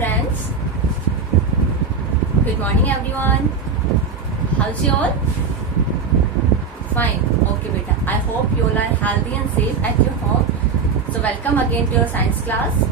students. Good morning everyone. How's you all? Fine. Okay beta. I hope you all are healthy and safe at your home. So welcome again to your science class.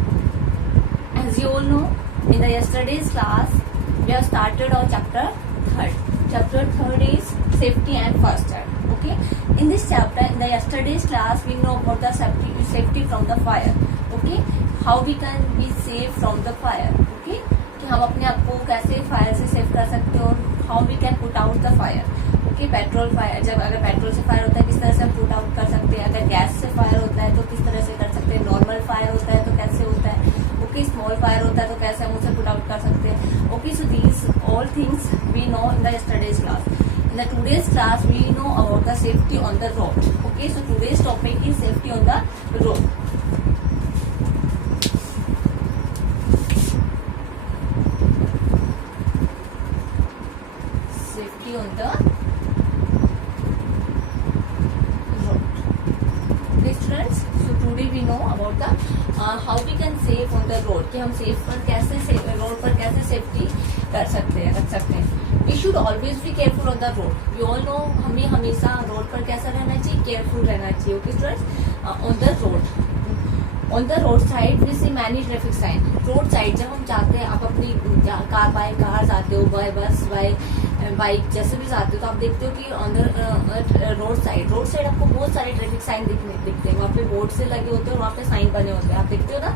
As you all know, in the yesterday's class, we have started our chapter 3rd. Chapter 3rd is safety and first aid. Okay. In this chapter, in the yesterday's class, we know about the safety from the fire. Okay. How we can be safe from the fire. Okay. कि हम अपने आप को कैसे fire से save कर सकते हो. How we can put out the fire. Okay. Petrol fire, जब अगर पेट्रोल से फायर होता है किस तरह से हम पुट आउट कर सकते हैं. अगर गैस से फायर होता है तो किस तरह से कर सकते हैं. नॉर्मल फायर होता है तो कैसे होता है. ओके. स्मॉल फायर होता है तो कैसे हम उसे पुट आउट कर सकते हैं. Okay. So these all things we know in the yesterday's class. In the today's class, we know about the safety on the road. Okay, so today's topic is safety on the road. Safety on the road. Okay, students. So today we know about the how we can save on the road. कि हम safe पर कैसे road पर कैसे safety कर सकते हैं, रख सकते हैं. We should always be careful on the road. We all know हमें हमेशा रोड पर कैसा रहना चाहिए, केयरफुल रहना चाहिए. Okay students. On the road side we see many traffic sign. Road side जब हम जाते हैं, आप अपनी कार बाय कार जाते हो, बाय बस बाय बाइक जैसे भी जाते हो, तो आप देखते हो कि ऑन द रोड साइड आपको बहुत सारे ट्रैफिक साइन दिखते हैं. वहाँ पे बोर्ड से लगे होते हैं और वहाँ पे साइन बने होते हैं, आप देखते हो ना.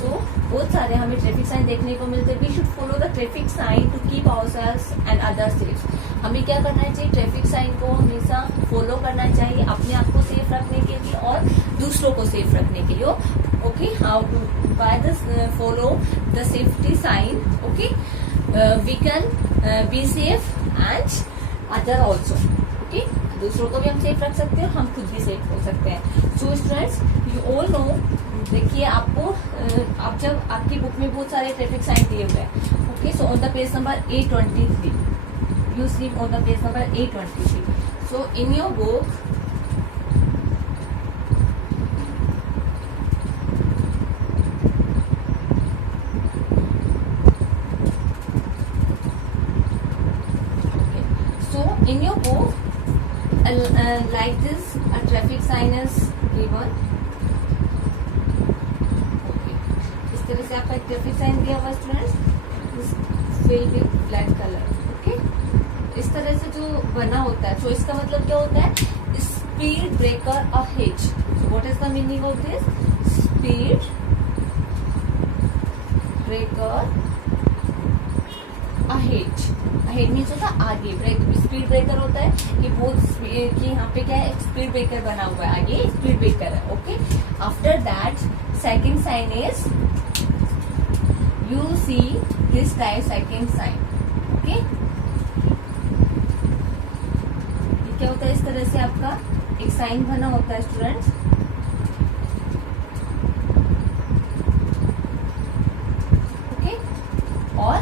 सो बहुत सारे हमें ट्रैफिक साइन देखने को मिलते हैं. We should follow the traffic sign to keep ourselves and others safe. हमें क्या करना चाहिए, ट्रैफिक साइन को हमेशा फॉलो करना चाहिए अपने आप को सेफ रखने के लिए और दूसरों को सेफ रखने के लिए. Okay. How to by this follow the safety sign. Okay. We can be safe and other also. Okay. दूसरों को भी हम सेफ रख सकते हैं, हम खुद भी सेफ हो सकते हैं. So students, you all know, देखिए आपको आप जब आपकी बुक में बहुत सारे ट्रैफिक साइन दिए हुए हैं. Okay. So on the page number 823 you see on the page number 823. So in your book like this a traffic sign is given. Okay. इस तरह से आपका ट्रैफिक साइन दिया हुआ students, filled with black color. Okay. इस तरह से जो बना होता है, तो इसका मतलब क्या होता है, speed breaker ahead. So what is the meaning of this, speed breaker ahead. Ahead means होता है आगे. स्पीड ब्रेकर होता है कि कि यहाँ पे क्या है, स्पीड ब्रेकर बना हुआ है, आगे स्पीड ब्रेकर है. Okay. After that second sign is, you see this type second sign. Okay. क्या होता है, इस तरह से आपका एक साइन बना होता है स्टूडेंट्स. ओके. और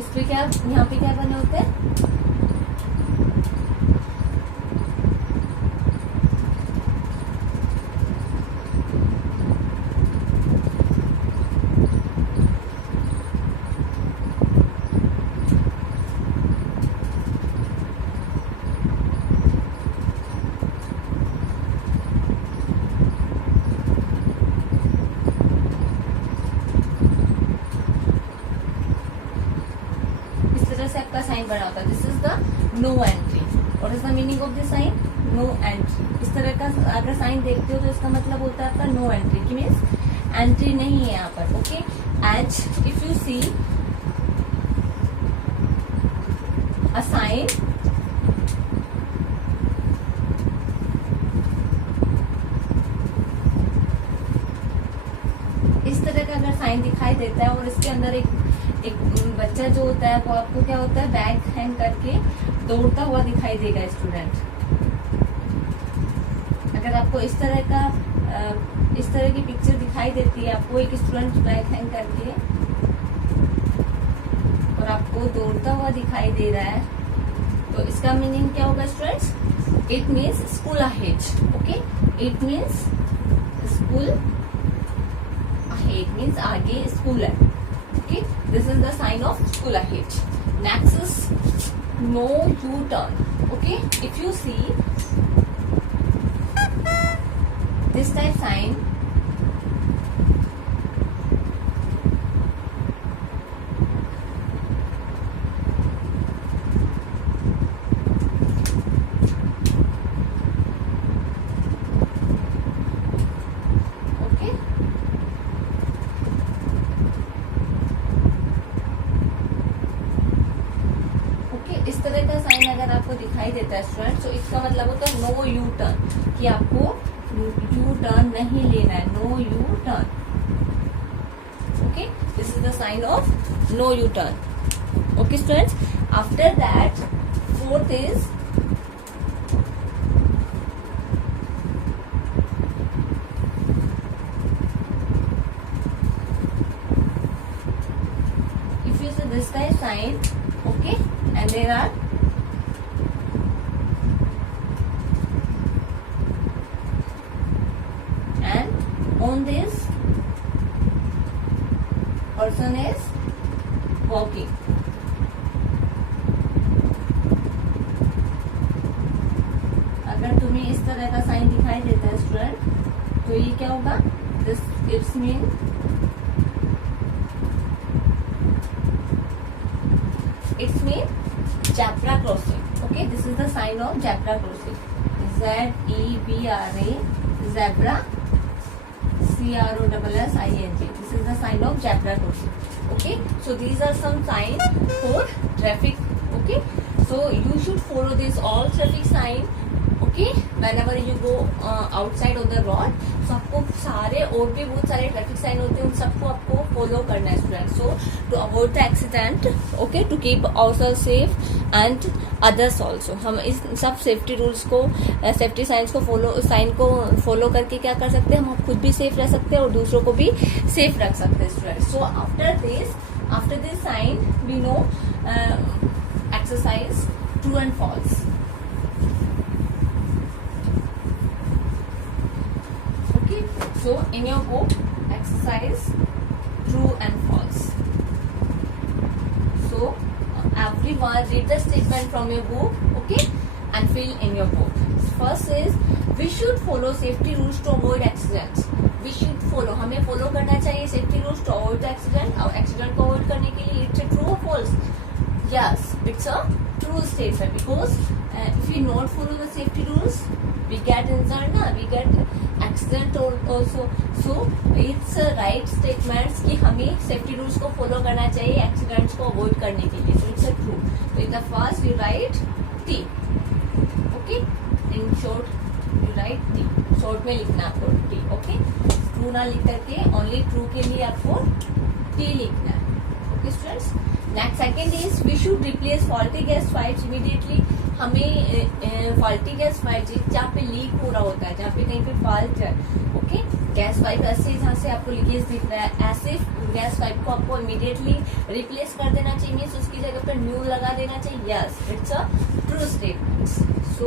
इस पे क्या, यहाँ पे क्या बने होते हैं, आपका साइन बना होता है. This is the no entry. What is the meaning of this sign, no entry. इस तरह का अगर साइन देखते हो तो इसका मतलब होता है आपका नो एंट्री, की मीन्स एंट्री नहीं है यहाँ पर. Okay. And if you see a sign, इस तरह का अगर साइन दिखाई देता है और इसके अंदर एक बच्चा जो होता है वो आपको क्या होता है, बैग हैंग करके दौड़ता हुआ दिखाई देगा स्टूडेंट. अगर आपको इस तरह की पिक्चर दिखाई देती है, आपको एक स्टूडेंट बैग हैंग करके और आपको दौड़ता हुआ दिखाई दे रहा है, तो इसका मीनिंग क्या होगा students, it means school ahead. Okay. It means school ahead means आगे स्कूल है. Okay, this is the sign of pull ahead. Next is no U-turn. Okay, if you see this type sign, इस तरह का sign अगर आपको दिखाई देता है स्टूडेंट, तो इसका मतलब होता है नो यू टर्न, कि आपको यू टर्न नहीं लेना है, no U turn. Okay, this is the sign of no U turn. Okay students, after that fourth is if you see this kind of sign, okay, and there are and on this person is walking. अगर तुम्हें इस तरह का sign दिखाई देता है student, तो ये क्या होगा? This it's mean zebra crossing. Okay, this is the sign of zebra crossing. Z-E-B-R-A, zebra, C-R-O-S-S-I-N-G. This is the sign of zebra crossing. Okay, so these are some signs for traffic. Okay, so you should follow this all traffic sign. Okay, whenever you go outside on the road, so आपको सारे और भी बहुत सारे traffic sign होते हैं, उन सबको आपको फॉलो करना है student. So to avoid the accident, okay, to keep ourself safe and others also. हम इस सब सेफ्टी रूल्स को, सेफ्टी साइंस को फॉलो करके क्या कर सकते हैं, हम खुद भी सेफ रह सकते हैं और दूसरों को भी सेफ रख सकते हैं student. So after this sign we know exercise true and false. So in your book, exercise true and false. So everyone read the statement from your book, okay, and fill in your book. First is we should follow safety rules to avoid accidents. We should follow, हमें follow करना चाहिए safety rules to avoid the accident. और accident को avoid करने के लिए it's a true or false? Yes, it's a true statement, because if we not follow the safety rules, we get injured, na, we get accident also. So it's a right statements कि हमें safety rules को follow करना चाहिए accidents को avoid करने के लिए. So it's a true. So in the first you write T. Okay, in short you write T. Short में लिखना आपको T. Okay, true ना लिख करके only true के लिए आपको T लिखना है. Okay students. Next second is we should replace faulty gas pipes immediately. हमें फॉल्टी गैस पाइप जहाँ पे लीक हो रहा होता है, जहाँ पे कहीं पे फॉल्ट है, ओके, गैस पाइप ऐसे जहाँ से आपको लीकेज दिख रहा है, ऐसे गैस पाइप को आपको इमीडिएटली रिप्लेस कर देना चाहिए, मीन्स उसकी जगह पर न्यू लगा देना चाहिए. Yes, it's a true statement. So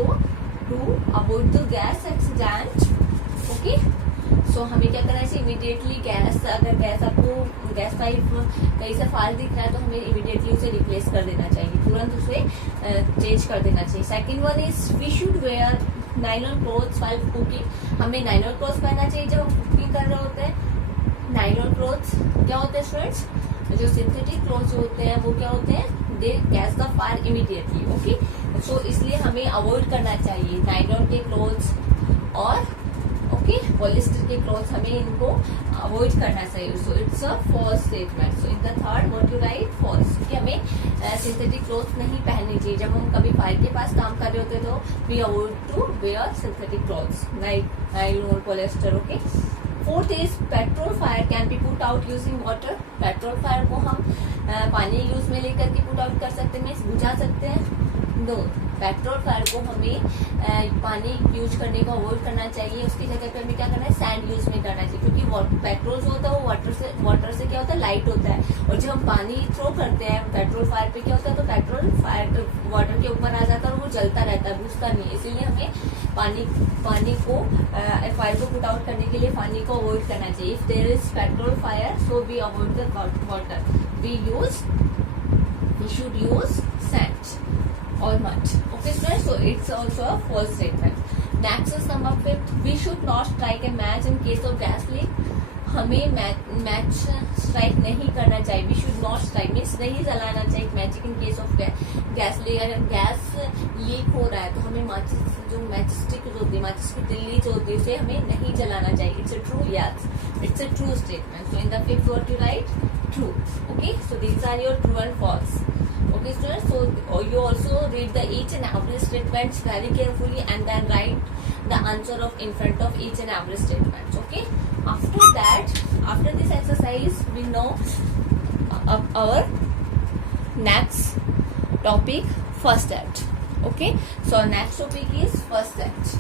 to avoid the gas accident, okay, so हमें क्या करना चाहिए, इमीडिएटली गैस, अगर गैस आपको गैस पाइप कहीं से फाल्ट दिख रहा है तो हमें इमीडिएटली उसे रिप्लेस कर देना चाहिए, तुरंत उसे चेंज कर देना चाहिए. Second one is we should wear nylon clothes while cooking. हमें नाइलॉन क्लॉथ्स पहनना चाहिए जब हम कुकिंग कर रहे होते हैं. नाइलॉन क्लॉथ्स क्या होते हैं स्टूडेंट्स? जो सिंथेटिक क्लॉथ्स होते हैं वो क्या होते हैं, they catch the fire immediately. Okay, so इसलिए हमें अवॉइड करना चाहिए नाइलॉन के क्लॉथ्स और ओके पॉलिस्टर के क्लॉथ्स, हमें इनको अवॉइड करना चाहिए. So it's a false statement. So in the third what you write false, कि हमें सिंथेटिक क्लॉथ्स नहीं पहननी चाहिए. जब हम कभी फायर के पास काम कर रहे होते हैं तो we avoid to wear synthetic clothes nylon polyester. Okay, fourth is petrol fire can be put out using water. Petrol fire को हम पानी यूज में लेकर के पुट आउट कर सकते हैं, मीन्स बुझा सकते हैं. नो, पेट्रोल फायर को हमें पानी यूज करने को अवॉइड करना चाहिए, उसकी जगह पे हमें क्या करना है, सैंड यूज में करना चाहिए, क्योंकि पेट्रोल जो होता है वो वाटर से क्या होता है, लाइट होता है, और जब हम पानी थ्रो करते हैं पेट्रोल फायर पे क्या होता है, तो पेट्रोल फायर वाटर के ऊपर आ जाता है और वो जलता रहता है, बुझता नहीं है. इसीलिए हमें पानी को फायर को पुट आउट करने के लिए पानी को अवॉइड करना चाहिए. If there is petrol fire, so we avoid the water. We should use sand और mud. Okay students, so it's also a false statement. Next is number 5. We should not strike a match in case of gas leak. हमें match strike नहीं करना चाहिए. We should not strike means नहीं जलाना चाहिए magic in case of gas leak. अगर gas leak हो रहा है तो हमें मैच स्टिक जो होती है, माचिस की तिल्ली जो होती है, उसे हमें नहीं जलाना चाहिए. It's a true, yes, it's a true statement. So in the fifth what you write? True. Okay, so these are your true and false. Okay students, so you also read the each and every statements very carefully and then write the answer of in front of each and every statements. Okay, after that, after this exercise we know our next topic, first act. Okay, so our next topic is first act.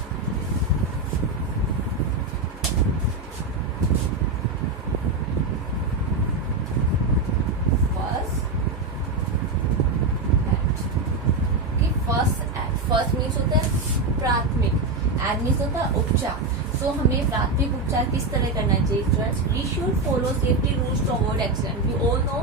First means होता है प्राथमिक, aid means होता है उपचार. सो हमें प्राथमिक उपचार किस तरह करना चाहिए students? We should follow safety rules to avoid accident. We all know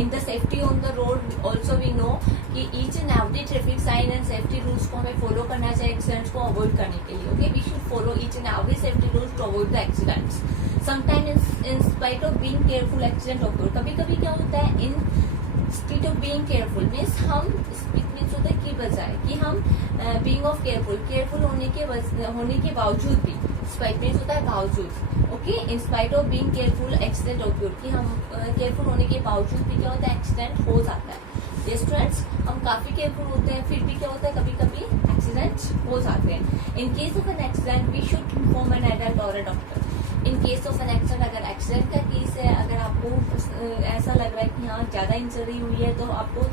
in the safety on the road also we know कि each and every traffic sign and safety rules को हमें फॉलो करना चाहिए एक्सीडेंट्स को avoid करने के लिए. Okay, we should follow each and every safety rules to avoid the accidents. Sometimes in spite of being careful accident occur. कभी कभी क्या होता है, in speed of being careful means हम स्पीड मीन्स होता है की बजाय कि हम बीइंग ऑफ केयरफुल होने के बावजूद भी, स्पाइट मीन्स होता है बावजूद. Okay, in spite of being careful accident occurred कि हम केयरफुल होने के बावजूद भी क्या होता है, एक्सीडेंट हो जाता है. ये स्टूडेंट्स, हम काफी केयरफुल होते हैं फिर भी क्या होता है, कभी कभी एक्सीडेंट हो जाते हैं. In case of an accident we should inform an adult और a doctor. In case of an accident, अगर एक्सीडेंट का केस है, अगर आपको ऐसा लग रहा है कि हाँ ज्यादा इंजरी हुई है, तो आपको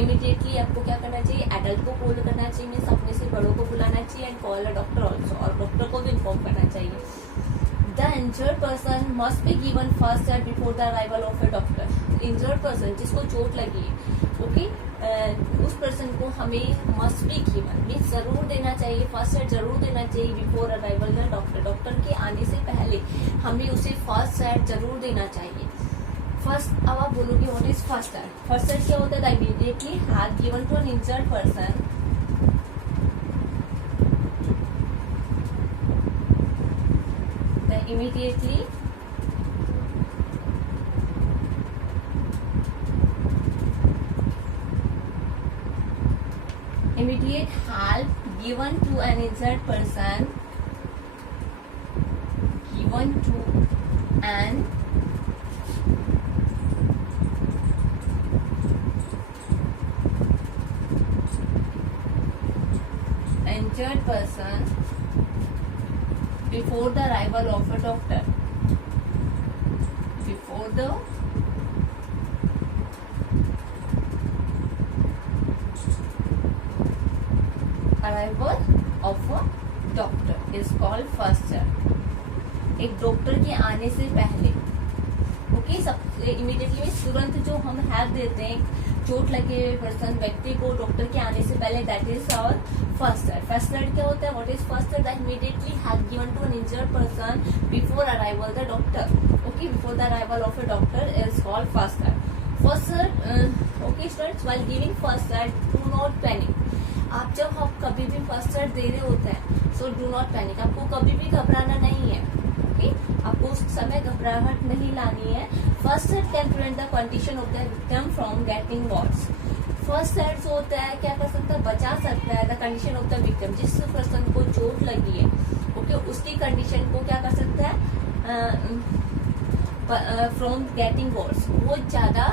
इमीडिएटली आपको क्या करना चाहिए, एडल्ट को कॉल करना चाहिए, मीन्स अपने से बड़ों को बुलाना चाहिए and call a doctor also, और डॉक्टर को भी इन्फॉर्म करना चाहिए. The injured person must be given first aid before the arrival of A doctor. Injured person जिसको चोट लगी है, ओके, उस पर्सन को हमें मस्ट बी गिवन मीन्स जरूर देना चाहिए, फर्स्ट एड जरूर देना चाहिए before arrival the doctor. Doctor के आने से पहले हमें उसे फर्स्ट एड जरूर देना चाहिए. फर्स्ट, अब आप बोलोगे what is first aid? First aid क्या होता है? Immediately had given to an injured person immediately immediate help given to an injured person, given to an injured person before the arrival of a doctor. Before the arrival of a doctor is called first aid. एक doctor के आने से पहले, okay, सबसे immediately तुरंत जो हम help देते हैं चोट लगे हुए पर्सन व्यक्ति को डॉक्टर के आने से पहले, that is our first aid. First aid क्या होता है? What is first aid? That immediately have given to an injured person before arrival the doctor. Okay, before the arrival of a doctor is called first aid. First aid, okay students, while giving first aid do not panic. आप जब हम कभी भी first aid दे रहे होते हैं, so do not panic. आपको कभी भी घबराना नहीं है. ओके, आपको उस समय घबराहट नहीं लानी है. First aid can prevent the condition of the victim from getting worse. First aid जो होता है क्या कर सकता है? बचा सकता है the condition of the victim. जिस पर्सन को चोट लगी है, ओके, उसकी कंडीशन को क्या कर सकता है? फ्रॉम गेटिंग वर्स, वो ज्यादा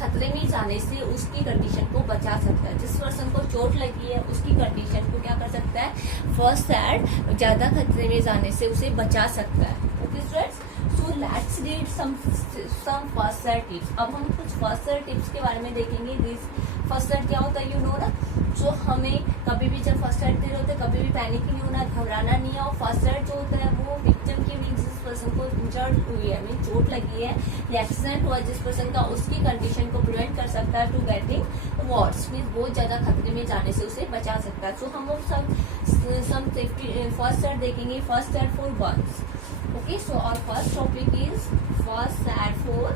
खतरे में जाने से उसकी कंडीशन को बचा सकता है. जिस पर्सन को चोट लगी है उसकी कंडीशन को क्या कर सकता है? फर्स्ट एड ज्यादा खतरे में जाने से उसे बचा सकता है. Okay students, so let's read some first aid tips. अब हम कुछ फर्स्ट एड टिप्स के बारे में देखेंगे. दिस फर्स्ट एड क्या होता है, यू नो ना. सो हमें कभी भी जब फर्स्ट एड दे रहे होते हैं, कभी भी पैनिक नहीं होना, घबराना नहीं है. और फर्स्ट एड जो होता है वो विक्टिम की मीन्स जिस पर्सन को इंजर्ड हुई है, मीन चोट लगी है या एक्सीडेंट हुआ जिस पर्सन का, उसकी कंडीशन को प्रिवेंट कर सकता है टू गेटिंग वर्स, मीन बहुत ज्यादा खतरे में जाने से उसे बचा सकता है. सो हम लोग सम सेफ्टी फर्स्ट एड देखेंगे, first aid for burns. Okay, so our first topic is first aid for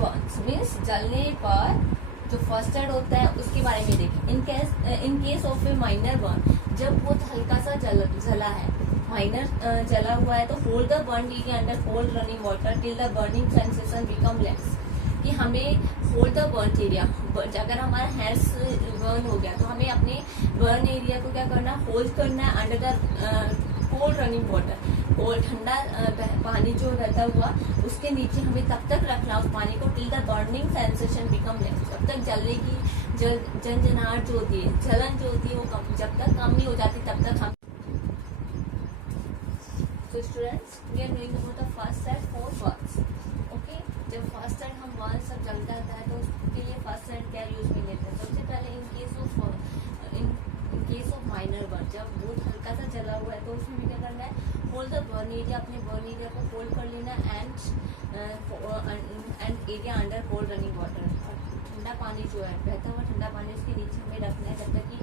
burns. Means जलने पर जो फर्स्ट एड होता है उसके बारे में देखें। इन case of A minor burn, जब वो हल्का सा जला है, माइनर जला हुआ है, तो hold the burn area under cold running water till the burning sensation become less. कि हमें होल्ड द बर्न एरिया, अगर हमारा हैंड्स बर्न हो गया तो हमें अपने बर्न एरिया को क्या करना, होल्ड करना है under the cold running water. Cold ठंडा पानी जो रहता हुआ उसके नीचे हमें तब तक रखना उस पानी को till the burning sensation become less, जब तक जलने की जनजनाहट जो होती है, जलन जो होती है वो जब तक कम नहीं हो जाती तब तक हम। So students, we are doing about the first aid for burns. Okay, जब फर्स्ट एड हम बर्न सब जल जाता है तो उसके लिए फर्स्ट एड क्या यूज में लेते हैं। सबसे पहले इन केस ऑफ माइनर बर्न, जब बहुत हल्का सा जला हुआ है तो उसमें भी क्या करना है, होल्ड द बर्न एरिया, अपने बर्न एरिया को होल्ड कर लेना and area under cold running water. ठंडा पानी जो है, बहता हुआ ठंडा पानी उसके नीचे हमें रखना है जब तक कि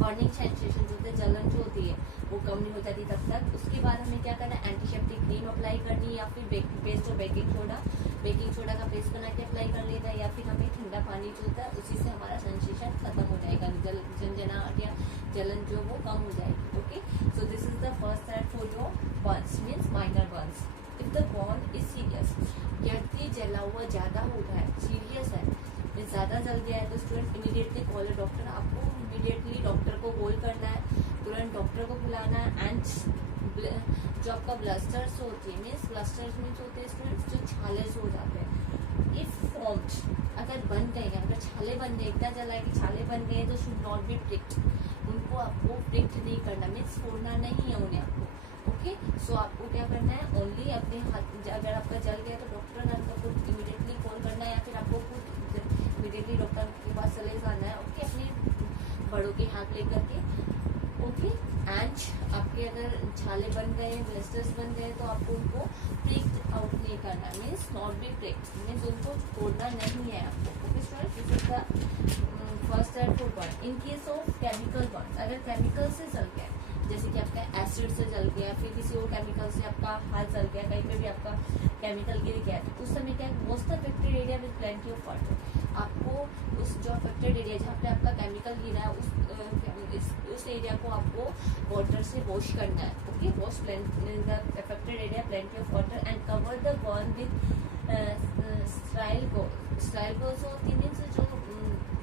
बर्निंग सेंसेशन जो होता है, जलन जो होती है वो कम नहीं हो जाती तब तक। उसके बाद हमें क्या करना है, एंटीसेप्टिक क्रीम अप्लाई करनी है या फिर पेस्ट और बेकिंग सोडा का पेस्ट बना के अप्लाई कर लेना है, या फिर हमें ठंडा पानी जो होता है उसी से हमारा सेंसेशन खत्म हो जाएगा, जनजनाहट या जलन जो वो कम हो जाएगी। Okay, so this is the first aid for your Burns, means minor Burns. If the burn is serious, यदि जला हुआ ज्यादा हो रहा है, सीरियस है, ज्यादा जल गया है, तो student immediately call a doctor. आपको इमीडिएटली डॉक्टर को कॉल करना है, तुरंत डॉक्टर को बुलाना है। एंड जो आपका ब्लस्टर्स होती है, मीन्स ब्लस्टर्स मीन्स होते हैं स्टूडेंट्स जो छाले से हो जाते हैं, इफ फॉर्म्ड, अगर बन गए हैं, अगर छाले बन गए, इतना जला है कि छाले बन गए तो शुड नॉट बी प्रिक्ड, उनको आपको प्रिक्ड नहीं करना, मीन्स फोड़ना नहीं है उन्हें आपको। ओके, सो आपको क्या करना है, ओनली अपने हाथ, अगर आपका जल गया तो डॉक्टर को इमीडिएटली कॉल करना है या फिर आपको खुद इमीडिएटली डॉक्टर के पास चले जाना है। ओके, अपने बड़ों के हाथ लेकर के। ओके, एंड आपके अगर छाले बन गए, ब्लिस्टर्स बन गए तो आपको उनको प्रिक्ड आउट नहीं करना, मीन्स नॉट बी प्रिक्ड, मीन्स उनको तोड़ना नहीं है आपको। Okay student, this is the first aid for burn. In case of chemical burn, अगर केमिकल से जल गया, जैसे कि आपका एसिड से जल गया, फिर किसी और केमिकल से आपका हाथ जल गया, कहीं पे भी आपका केमिकल गिर गया, तो उस समय क्या, most affected area with plenty of water, आपको उस जो अफेक्टेड एरिया जहाँ पे आपका केमिकल गिरा है उस एरिया को आपको वाटर से वॉश करना है। Okay, wash the affected area plenty of water and cover the burn with style goals होती है, जो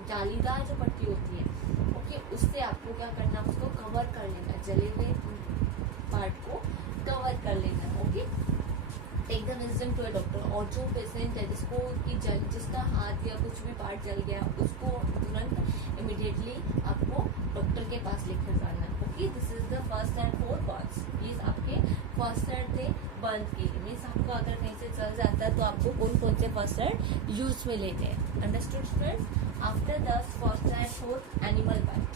जालीदार जो पट्टी होती है। ओके, उससे आपको क्या करना है, उसको कवर कर लेना, जले हुए पार्ट को कवर कर लेना। Okay, take the visit to a doctor, और जो पेशेंट है जिसका हाथ या कुछ भी पार्ट जल गया उसको तुरंत इमीडिएटली आपको डॉक्टर के पास लेकर जाना है। Okay, this is the first aid for Burns. ये आपके फर्स्ट एड थे बर्न के लिए, मीन्स आपको अगर कहीं से जल जाता है तो आपको कौन कौन से फर्स्ट एड यूज में लेते हैं। Understood students? After the first aid for animal bite,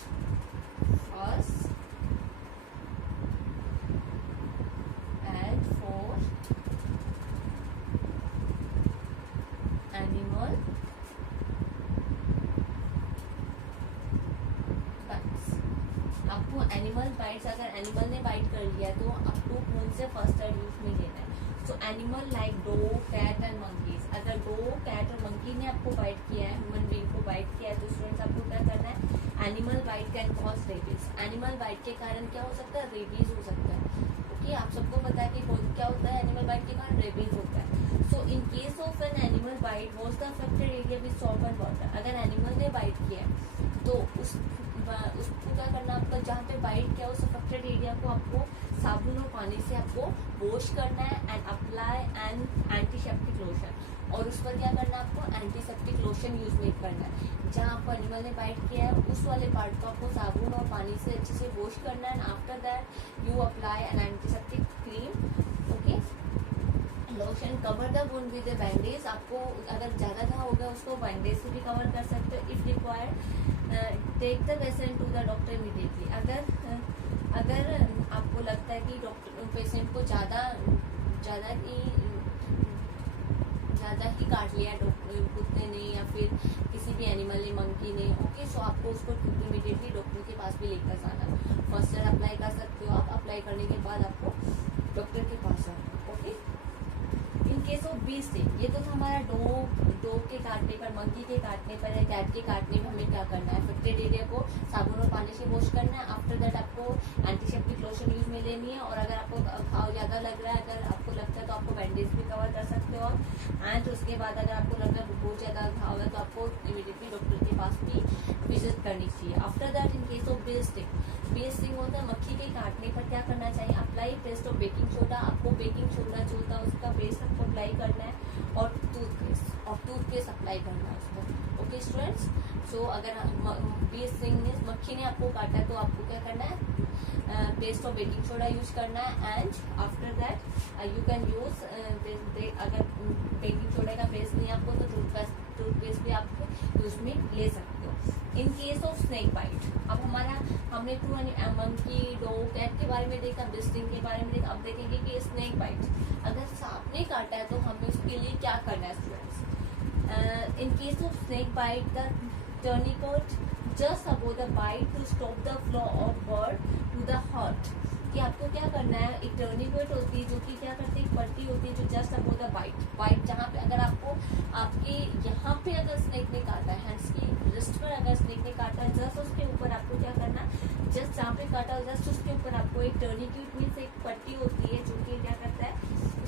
first aid for animal bites. आपको एनिमल बाइट्स, अगर एनिमल ने बाइट कर लिया तो आपको कौन से फर्स्ट एड यूज में लेना है। So animal like dog, cat and monkeys, अगर डॉग, कैट और मंकी ने आपको बाइट किया है, ह्यूमन बीइंग को बाइट किया है, तो स्टूडेंट्स आपको क्या करना है, animal bite can cause rabies. Animal bite के कारण क्या हो सकता है, रेबीज हो सकता है। ओके, आप सबको पता है कि क्या होता है, एनिमल बाइट के कारण रेबीज होता है। So in case of an animal bite was the affected area with salt and water, अगर एनिमल ने बाइट किया तो उसको क्या करना, आपको जहाँ पे बाइट किया उस अफेक्टेड एरिया को आपको साबुन और पानी से आपको वॉश करना है and apply N antiseptic lotion, और उस पर क्या करना है, आपको एंटीसेप्टिक लोशन यूज नहीं करना है। जहाँ आपको एनिमल ने बाइट किया है उस वाले पार्ट को आपको साबुन और पानी से अच्छे से वॉश करना है and after that you apply N antiseptic cream. Okay, lotion, cover the wound with A bandage, आपको अगर ज़्यादा जहाँ होगा उसको बैंडेज से भी कवर कर सकते हो। If required take the patient to the doctor immediately, अगर आपको लगता है कि डॉक्टर पेशेंट को ज़्यादा ज़्यादा ही काट लिया कुत्ते ने या फिर किसी भी एनिमल ने, मंकी ने, ओके, सो आपको उसको इमीडिएटली डॉक्टर के पास भी लेकर जाना। फर्स्ट एड अप्लाई कर सकते हो आप, अप्लाई करने के बाद आपको डॉक्टर के पास जाना, okay. In case of bee sting, ये तो था हमारा डॉग के काटने पर, मंकी के काटने पर या कैट के काटने में हमें क्या करना है, अफेक्टेड एरिया को साबुन और पानी से वॉश करना है। आफ्टर दैट आपको एंटीसेप्टिक लोशन यूज में लेनी है, और अगर आपको घाव ज़्यादा लग रहा है, अगर आपको लगता है तो आपको बैंडेज भी कवर कर सकते हो आप। एंड उसके बाद अगर आपको लग रहा है बहुत ज़्यादा घाव है तो आपको इमीडिएटली डॉक्टर के पास भी विजिट करनी चाहिए। After that in case of bee sting होता है मक्खी के काटने पर क्या करना चाहिए, apply paste of baking soda. आपको बेकिंग सोडा जो होता है उसका पेस्ट आपको अप्लाई करना है, और टूथपेस्ट अप्लाई करना है उसको, ओके स्टूडेंट्स। सो अगर बी स्टिंग ने, मक्खी ने आपको काटा तो आपको क्या करना है, paste of baking soda use करना है। And after that you can use, अगर बेकिंग सोडा का पेस्ट नहीं आपको तो टूथपेस्ट भी आपको यूज में ले सकते हो। In case of snake bite, अब हमने मंकी, डॉग, कैट के बारे में देखा, बी स्टिंग के बारे में देखा, अब देखेंगे कि स्नेक बाइट, अगर सांप ने काटा है तो हमें उसके लिए क्या करना है students. In case of snake bite, the tourniquet just above the bite to stop the flow of blood to the heart. कि आपको क्या करना है, एक टर्निकोट होती है जो कि क्या करती है, एक पट्टी होती है जो जस्ट अबोव द बाइट जहाँ पे अगर आपको आपके यहाँ पे अगर स्नेक ने काटा है, हैंड्स की रिस्ट पर अगर स्नेक ने काटा है, जस्ट उसके ऊपर आपको क्या करना है, जस्ट जहाँ पे काटा है जस्ट उसके ऊपर आपको एक टर्निकोट मीन्स एक पट्टी होती है जो कि क्या करता है,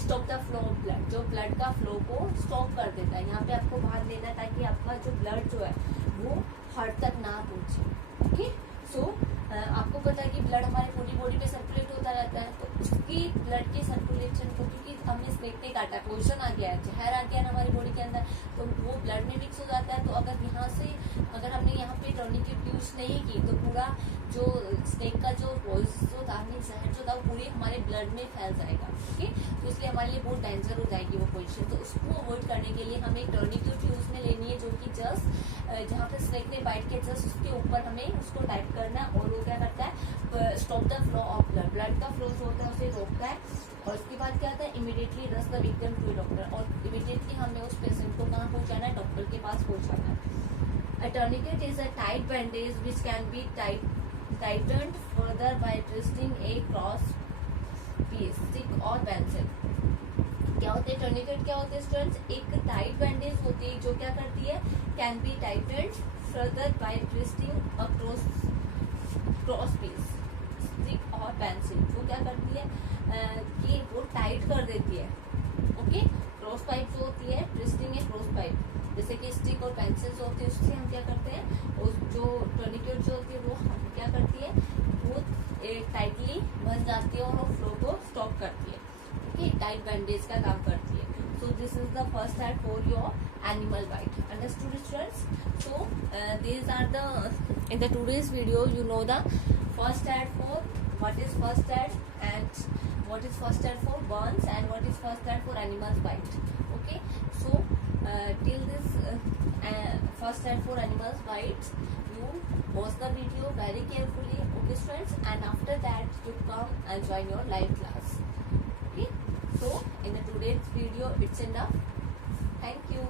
stop the flow of blood, जो ब्लड का फ्लो को स्टॉप कर देता है। यहाँ पे आपको बाहर लेना है ताकि आपका जो ब्लड जो है वो हार्ट तक ना पहुंचे, ओके। सो आपको पता है कि ब्लड हमारे पूरी बॉडी में सर्कुलेट होता रहता है, तो उसकी ब्लड के सर्कुलेशन को, क्योंकि हमने स्नेक ने काटा, पोइजन आ गया है, जहर आ गया है हमारी बॉडी के अंदर, तो वो ब्लड में मिक्स हो जाता है। तो अगर यहाँ से अगर हमने यहाँ पे टर्निकेट यूज नहीं की तो पूरा जो स्नेक का जो पोइजन जो था, जहर जो था, वो पूरी हमारे ब्लड में फैल जाएगा, ओके। तो इसलिए हमारे लिए बहुत डेंजर हो जाएगी वो पोजिशन। तो उसको अवॉइड करने के लिए हमें एक टर्निकेट यूज में लेनी है, जो कि जस्ट जहाँ पे स्नेक ने बाइट के जस्ट उसके ऊपर हमें उसको टाइप करना है, और वो क्या करता है, stop the flow of blood का फ्लो जो होता है उसे रोकता है। और उसके बाद क्या होता है, immediately rush the victim to doctor, और इमीडिएटली हमें उस पेशेंट को कहाँ पहुँचाना है, डॉक्टर के पास पहुँचाना है। A tourniquet is a tight bandage which can be tightened further by twisting a cross piece, stick or pencil. क्या होते हैं टर्निकेट, क्या होते हैं स्टूडेंट्स, एक टाइट बैंडेज होती है जो क्या करती है, can be tightened further by twisting a cross piece, stick और पेंसिल, जो क्या करती है कि वो टाइट कर देती है, ओके। क्रॉस पाइप जो होती है, ट्विस्टिंग है क्रॉस पाइप, जैसे कि स्टिक और पेंसिल जो होती है उससे हम क्या करते हैं, उस जो टर्निकेट जो होती है वो हम क्या करती है, वो टाइटली बन जाती है और वो फ्लो को स्टॉप करती है, ओके, टाइट बैंडेज का काम करती है। So this is the first aid for your animal bite, understood students. So these are the, in the today's video you know the first aid for what is first aid and what is first aid for burns and what is first aid for animals bite, okay. So till this first aid for animals bites, you watch the video very carefully, okay friends, and after that you come and join your live class, okay. So in the today's video it's enough. Thank you.